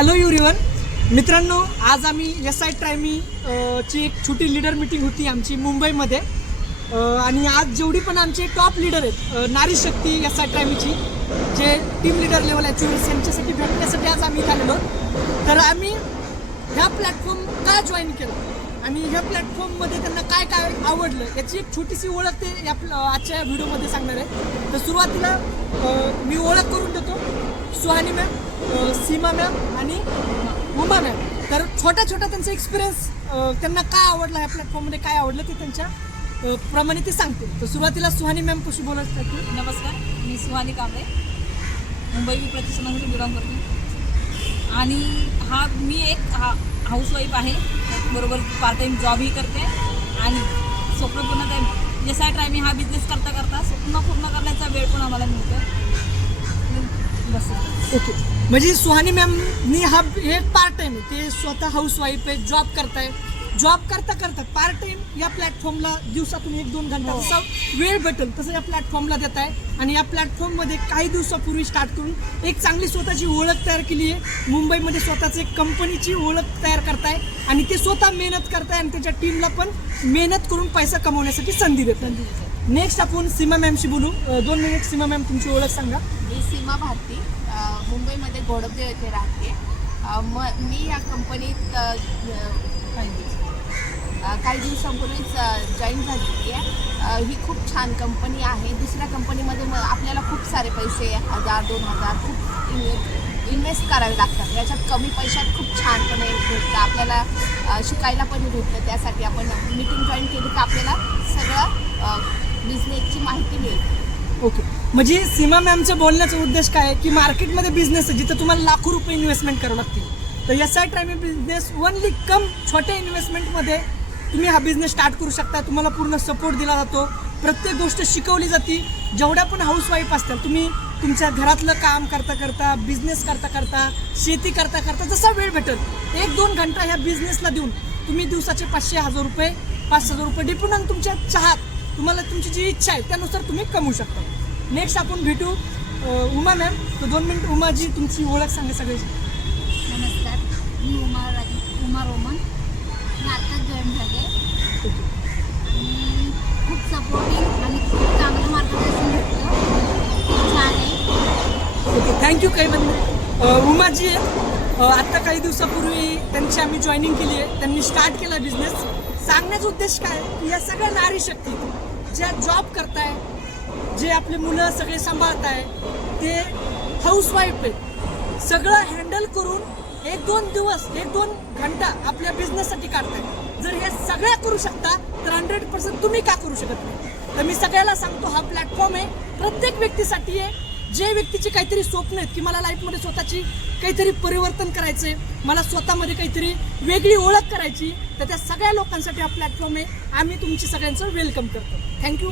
Hello everyone मित्रांनो, आज आम्ही SI ट्रायमी ची एक छोटी लीडर मीटिंग होती आमची मुंबईमध्ये आणि आज जेवढी पण आमचे टॉप लीडर आहेत नारी शक्ती SI ट्रायमीची जे टीम लीडर लेवल आहे 24 यांच्यासाठी भेटण्यासाठी आज आम्ही इथे आलेलो. तर आम्ही ह्या प्लॅटफॉर्म का जॉईन केलं आणि ह्या प्लॅटफॉर्ममध्ये त्यांना काय काय आवडलं याची एक छोटीशी ओळख ते या आजच्या व्हिडिओमध्ये सांगणार आहे. तर सुरुवातीला मी ओळख करून देतो. सुहानी मॅम, सीमा मॅम आणि उमा मॅम. तर छोटा त्यांचा एक्सपिरियन्स त्यांना काय आवडला, ह्या प्लॅटफॉर्ममध्ये काय आवडलं ते त्यांच्या प्रमाणे ते सांगते. तर सुरुवातीला सुहानी मॅम कशी बोलत होती. नमस्कार, मी सुहानी कांबळे, मुंबई प्रतिष्ठानातून बिलॉंग करते आणि मी एक हाऊसवाईफ आहे, बरोबर पार्ट टाईम जॉबही करते आणि स्वप्न पूर्ण टाईम SI ट्रायमी हा बिझनेस करता स्वप्न पूर्ण करण्याचा वेळ पण आम्हाला मिळतो. बस ओके, म्हणजे सुहानी मॅमनी हा एक पार्ट टाईम आहे, ते स्वतः हाऊसवाईफ आहे, जॉब करता पार्ट टाईम या प्लॅटफॉर्मला दिवसातून 1-2 घंटा जसा वेळ भेटेल तसं या प्लॅटफॉर्मला देत आहे. आणि या प्लॅटफॉर्ममध्ये काही दिवसापूर्वी स्टार्ट करून एक चांगली स्वतःची ओळख तयार केली आहे. मुंबईमध्ये स्वतःच एक कंपनीची ओळख तयार करताय आणि ते स्वतः मेहनत करताय आणि त्याच्या टीमला पण मेहनत करून पैसा कमवण्यासाठी संधी देतात. नेक्स्ट आपण सीमा मॅमशी बोलू. 2 मिनिट सीमा मॅम, तुमची ओळख सांगा. मी सीमा भारती, मुंबईमध्ये गोडबदेव येथे राहते. मी या कंपनीत काही दिवसांपूर्वीच जॉईन झालेली आहे. ही खूप छान कंपनी आहे. दुसऱ्या कंपनीमध्ये आपल्याला खूप सारे पैसे 1000-2000 खूप इन्व्हेस्ट करावे लागतात. याच्यात कमी पैशात खूप छानपणे भेटतं, आपल्याला शिकायला पण भेटतं. त्यासाठी आपण मीटिंग जॉईन केली तर आपल्याला सगळं बिझनेसची माहिती मिळते. ओके, म्हणजे सीमा मॅमचं बोलण्याचा उद्देश काय आहे की मार्केटमध्ये बिझनेस आहे जिथं तुम्हाला लाखो रुपये इन्व्हेस्टमेंट करावं लागते. तर SI ट्रायमी बिझनेस ओनली छोट्या इन्व्हेस्टमेंटमध्ये तुम्ही हा बिझनेस स्टार्ट करू शकता. तुम्हाला पूर्ण सपोर्ट दिला जातो, प्रत्येक गोष्ट शिकवली जाते. जेवढ्या पण हाऊसवाईफ असतात, तुम्ही तुमच्या घरातलं काम करता बिझनेस करता शेती करता जसा वेळ भेटेल 1-2 घंटा ह्या बिझनेसला देऊन तुम्ही दिवसाचे 500-1000 रुपये 5,000 रुपये डिपेंड ऑन तुमच्या चाहात तुम्हाला तुमची जी इच्छा आहे त्यानुसार तुम्ही कमवू शकता. नेक्स्ट आपण भेटू उमा मॅम. तर 2 मिनिट उमाजी, तुमची ओळख सांगा सगळ्याची. नमस्कार, मी उमा रोमन. मी आत्ताच जॉईन झाले आणि खूप सपोर्टिंग आणि खूप चांगलं मार्गदर्शन भेटलं. छान आहे. Okay, thank you. काही बंद उमाजी आत्ता काही दिवसापूर्वी त्यांची आम्ही जॉईनिंग केली आहे. त्यांनी स्टार्ट केला बिझनेस. सांगण्याचा उद्देश काय की या सगळ्या नारी शक्ती ज्या जॉब करताय, जे आपले मुलं सगळे सांभाळताय, ते हाऊसवाईफ आहेत, सगळं हँडल करून 1-2 घंटा आपल्या बिझनेससाठी काढताय. जर हे सगळ्या करू शकता तर 100% तुम्ही का करू शकत नाही. तर मी सगळ्याला सांगतो, हा प्लॅटफॉर्म आहे प्रत्येक व्यक्तीसाठी आहे. जे व्यक्तीचे काहीतरी स्वप्न आहेत की मला लाईफमध्ये स्वतःची काहीतरी परिवर्तन करायचं आहे, मला स्वतःमध्ये काहीतरी वेगळी ओळख करायची, तर त्या सगळ्या लोकांसाठी हा प्लॅटफॉर्म आहे. आम्ही तुमची सगळ्यांचं वेलकम करतो. थँक्यू.